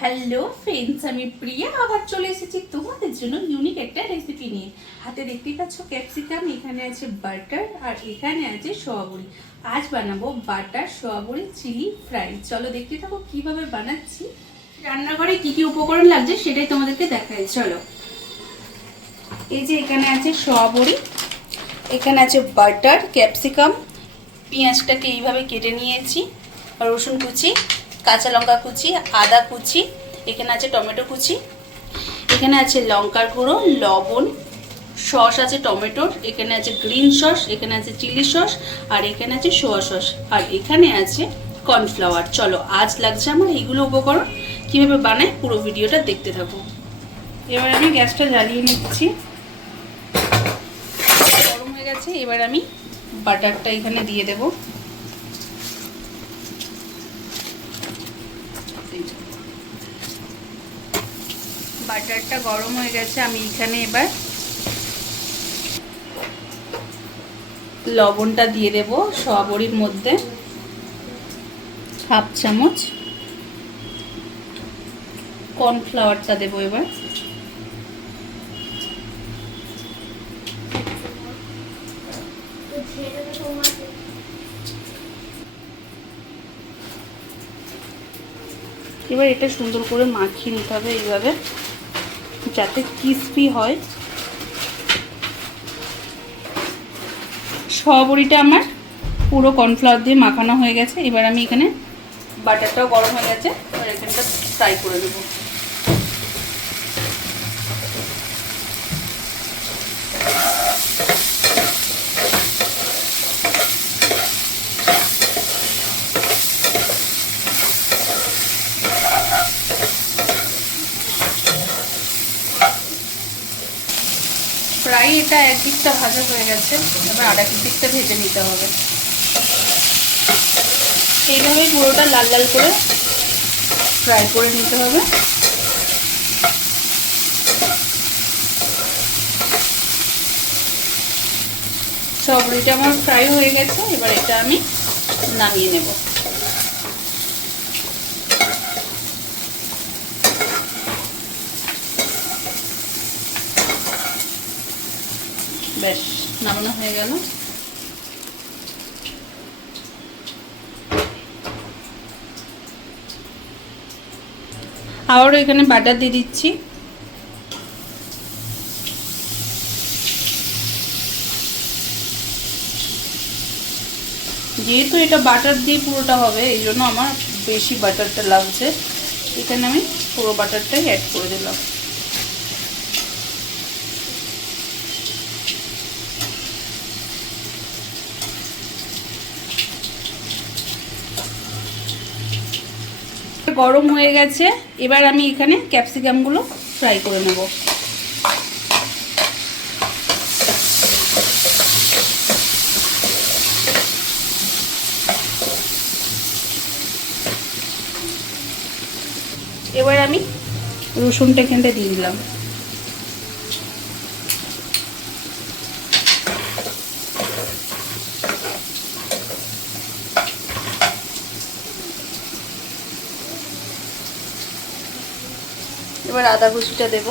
Hello friends, আমি প্রিয়া আবার চলে এসেছি তোমাদের জন্য ইউনিক একটা রেসিপি নিয়ে। হাতে দেখতেই পাচ্ছ ক্যাপসিকাম, এখানে আছে বাটার আর এখানে আছে সোয়াবড়ি। আজ বানাবো বাটার সোয়াবড়ি চিলি ফ্রাই। চলো দেখতে থাকো কিভাবে বানাচ্ছি। রান্নাঘরে কি কি উপকরণ লাগছে সেটাই তোমাদেরকে দেখাই। চলো, এই যে এখানে আছে সোয়াবড়ি, এখানে আছে বাটার, ক্যাপসিকাম, পেঁয়াজটাকে এইভাবে কেটে নিয়েছি, রসুন কুচি, কাঁচা লঙ্কা কুচি, আদা কুচি, এখানে আছে টমেটো কুচি, এখানে আছে লঙ্কার গুঁড়ো, লবণ, সস আছে টমেটোর, এখানে আছে গ্রিন সস, এখানে আছে চিলি সস, আর এখানে আছে সোয়া সস, আর এখানে আছে কর্নফ্লাওয়ার। চলো, আজ লাগছে আমার এইগুলো উপকরণ। কীভাবে বানাই পুরো ভিডিওটা দেখতে থাকো। এবার আমি গ্যাসটা জ্বালিয়ে নিচ্ছি, গরম হয়ে গেছে। এবার আমি বাটারটা এখানে দিয়ে দেবো। বাটারটা গরম হয়ে গেছে, আমি এখানে এবার লবণটা দিয়ে দেব সোয়াবড়ির মধ্যে, হাফ চামচ। কর্নফ্লাওয়ারটা দেবো এবার। এবার এটা সুন্দর করে মাখিয়ে নিতে হবে এইভাবে, যাতে ক্রিস্পি হয়। সোয়াবড়িটা আমার পুরো কর্নফ্লাওয়ার দিয়ে মাখানো হয়ে গেছে। এবার আমি এখানে বাটারটাও গরম হয়ে গেছে, এবার এখানটা ফ্রাই করে দেবো। প্রায় এটা একদিকটা ভাজা হয়ে গেছে, এবার আর এক দিকটা ভেজে নিতে হবে। এইভাবেই পুরোটা লাল লাল করে ফ্রাই করে নিতে হবে। সোয়াবড়িটা আমার ফ্রাই হয়ে গেছে, এবার এটা আমি নামিয়ে নেব। বেশ, নামানো হয়ে গেল। আবারও এখানে বাটার দিয়ে দিচ্ছি। যেহেতু এটা বাটার দিয়ে পুরোটা হবে, এই জন্য আমার বেশি বাটারটা লাগছে। এখানে আমি পুরো বাটারটাই অ্যাড করে দিলাম। গরম হয়ে গেছে, এবার আমি এখানে ক্যাপসিকামগুলো ফ্রাই করে নেব। এবার আমি রসুনটা এখানটা দিয়ে দিলাম। এবার আদা কুচিটা দেব।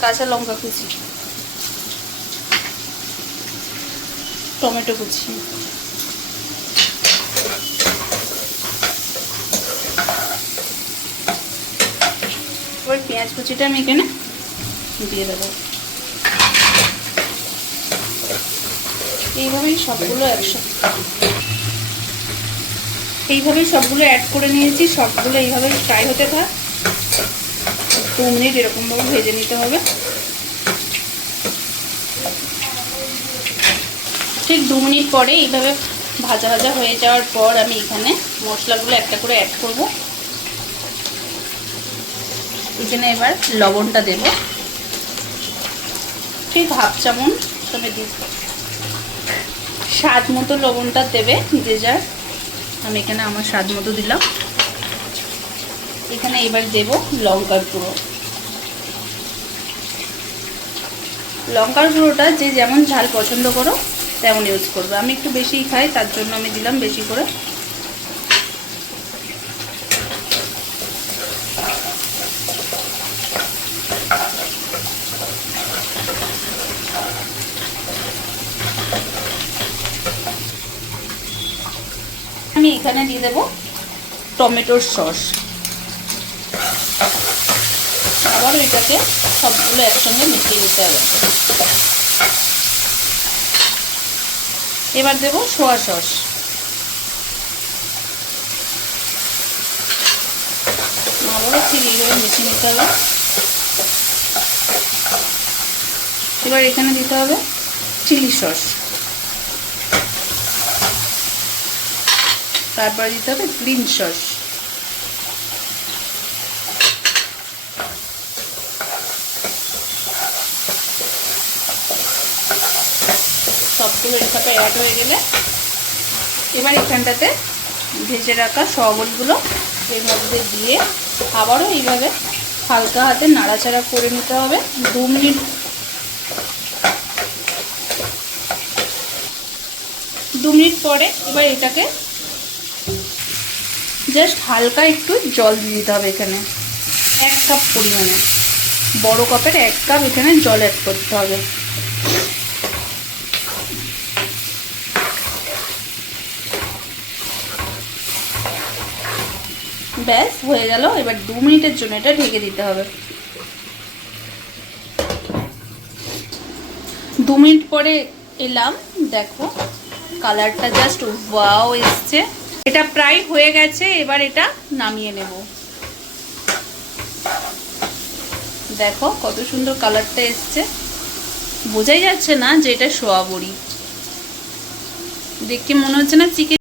কাঁচা লঙ্কা কুচি, টমেটো কুচি, এবার পেঁয়াজ কুচিটা আমি এখানে দিয়ে দেবো। এইভাবেই সবগুলো সবগুলো অ্যাড করে নিয়েছি। সবগুলো এইভাবে ফ্রাই হতে থাক, 2 মিনিট এরকমভাবে ভেজে নিতে হবে। ঠিক 2 মিনিট পরে এইভাবে ভাজা ভাজা হয়ে যাওয়ার পর আমি এখানে মশলাগুলো একটা করে অ্যাড করব। এখানে এবার লবণটা দেব, ঠিক হাফ চামচ তবে দিব। স্বাদ মতো লবণটা দেবে যে যার, আমি এখানে আমার স্বাদ মতো দিলাম। এখানে এবার দেব লঙ্কার গুঁড়ো। লঙ্কার গুঁড়োটা যে যেমন ঝাল পছন্দ করো তেমন ইউজ করবে। আমি একটু বেশিই খাই, তার জন্য আমি দিলাম বেশি করে। আমি এখানে দিয়ে দেবো টমেটোর সস। আবারও এটাকে সবগুলো একসঙ্গে মিশিয়ে দিতে হবে। এবার দেবো সোয়া সস। আবারও ঠিক এইভাবে মিশিয়ে নিতে হবে। এবার এখানে দিতে হবে চিলি সস, তারপরে দিতে হবে গ্রিন সস, সবগুলো একসাথে অ্যাড হয়ে গেলে এবার এখানটাতে ভেজে রাখা সবলগুলো এর মধ্যে দিয়ে আবারও এইভাবে হালকা হাতে নাড়াচাড়া করে নিতে হবে 2 মিনিট। 2 মিনিট পরে এবার এটাকে জাস্ট হালকা একটু জল দিয়ে দিতে হবে। এখানে 1 কাপ পরিমাণে, বড় কাপের 1 কাপ এখানে জল অ্যাড করতে হবে। ব্যাস হয়ে গেল। এবার 2 মিনিটের জন্য এটা ঢেকে দিতে হবে। 2 মিনিট পরে এলাম, দেখো কালারটা জাস্ট ওয়াও এসছে। এটা প্রায় হয়ে গেছে, এবার এটা নামিয়ে নেব। দেখো কত সুন্দর কালারটা এসছে, বোঝাই যাচ্ছে না যে এটা সোয়া বড়ি। দেখে মনে হচ্ছে না চিকেন।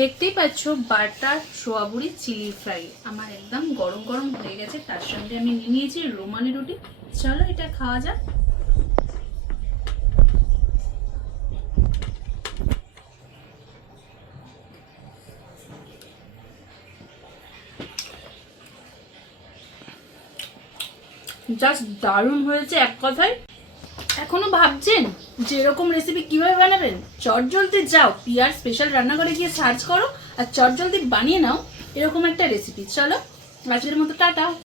দেখতেই পাচ্ছ বাটার সোয়া বড়ি চিলি ফ্রাই আমার একদম গরম গরম হয়ে গেছে। তার সঙ্গে আমি নিয়ে নিয়েছি রোমানি রুটি। চলো এটা খাওয়া যাক। জাস্ট দারুণ হয়েছে এক কথায়। এখনো ভাবছেন যে এরকম রেসিপি কিভাবে বানাবেন? চটজলদি যাও পিয়ার স্পেশাল রান্নাঘরে গিয়ে সার্চ করো আর চটজলদি বানিয়ে নাও এরকম একটা রেসিপি। চলো আজকের মতো টাটা।